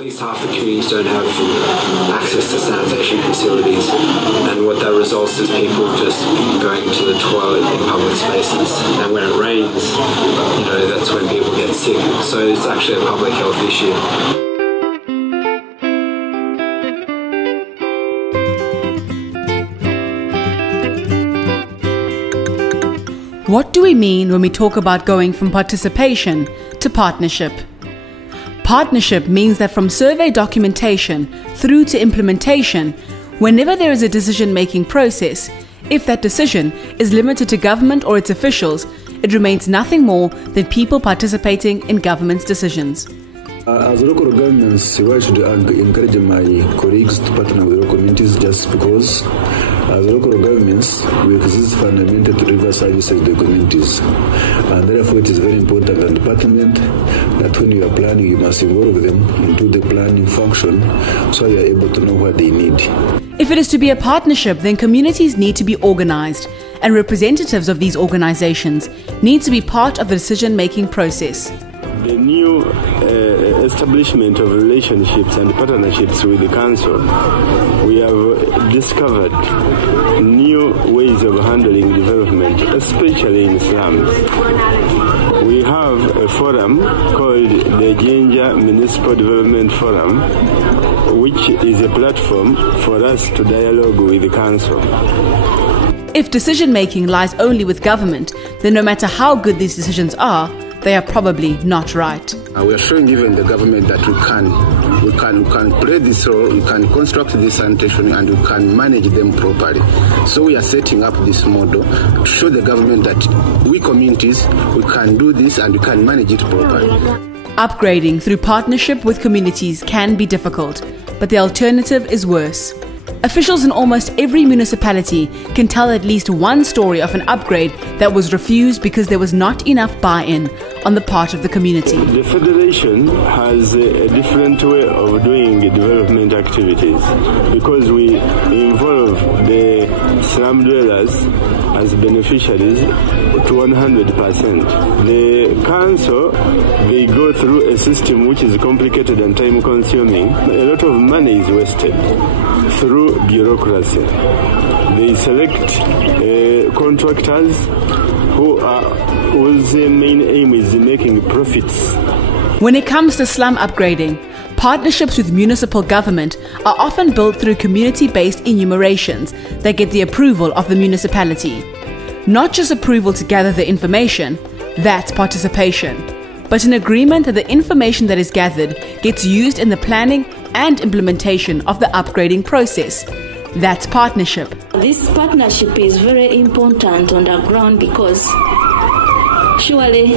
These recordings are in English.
least half the communities don't have access to sanitation facilities, and what that results is people just going to the toilet in public spaces, and when it rains, that's when people get sick. So it's actually a public health issue. What do we mean when we talk about going from participation to partnership? Partnership means that from survey documentation through to implementation, whenever there is a decision-making process, if that decision is limited to government or its officials, it remains nothing more than people participating in government's decisions. As local governments, I should encourage my colleagues to partner with local communities just because as local governments, we exist fundamentally to deliver services to the communities. And therefore it is very important that the department, that when you are planning, you must involve them into the planning function so you are able to know what they need. If it is to be a partnership, then communities need to be organized, and representatives of these organizations need to be part of the decision-making process. The new establishment of relationships and partnerships with the council, we have discovered new ways of handling development, especially in slums. We have a forum called the Jinja Municipal Development Forum, which is a platform for us to dialogue with the council. If decision-making lies only with government, then no matter how good these decisions are, they are probably not right. We are showing even the government that we can play this role, we can construct this sanitation, and we can manage them properly. So we are setting up this model to show the government that we communities, we can do this and we can manage it properly. Upgrading through partnership with communities can be difficult, but the alternative is worse. Officials in almost every municipality can tell at least one story of an upgrade that was refused because there was not enough buy-in on the part of the community. The Federation has a different way of doing development activities because we involve the slum dwellers as beneficiaries to 100%. The council, they go through a system which is complicated and time-consuming. A lot of money is wasted through bureaucracy. They select contractors whose main aim is making profits. When it comes to slum upgrading, partnerships with municipal government are often built through community-based enumerations that get the approval of the municipality. Not just approval to gather the information, that's participation, but an agreement that the information that is gathered gets used in the planning and implementation of the upgrading process. That's partnership. This partnership is very important on the ground because surely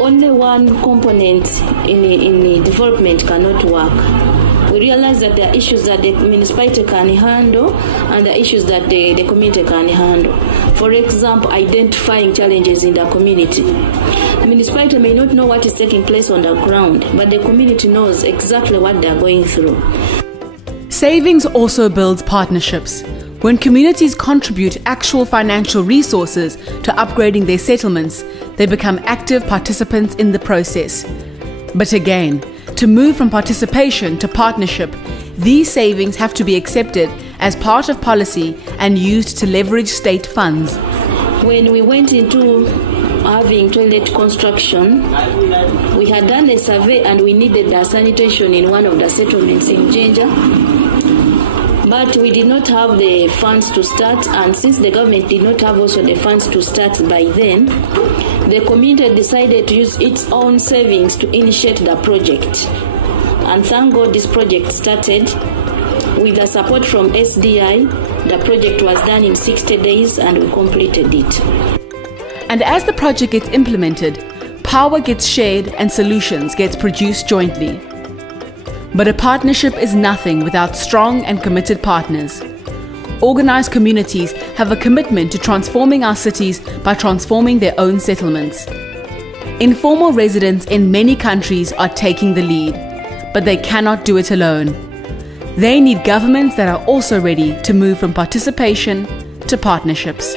only one component in the development cannot work. We realize that there are issues that the municipality can handle and the issues that the community can handle. For example, identifying challenges in the community. The municipality may not know what is taking place on the ground, but the community knows exactly what they are going through. Savings also builds partnerships. When communities contribute actual financial resources to upgrading their settlements, they become active participants in the process. But again, to move from participation to partnership, these savings have to be accepted as part of policy and used to leverage state funds. When we went into having toilet construction, we had done a survey and we needed the sanitation in one of the settlements in Jinja. But we did not have the funds to start, and since the government did not have also the funds to start by then, the community decided to use its own savings to initiate the project. And thank God this project started. With the support from SDI, the project was done in 60 days and we completed it. And as the project gets implemented, power gets shared and solutions get produced jointly. But a partnership is nothing without strong and committed partners. Organized communities have a commitment to transforming our cities by transforming their own settlements. Informal residents in many countries are taking the lead, but they cannot do it alone. They need governments that are also ready to move from participation to partnerships.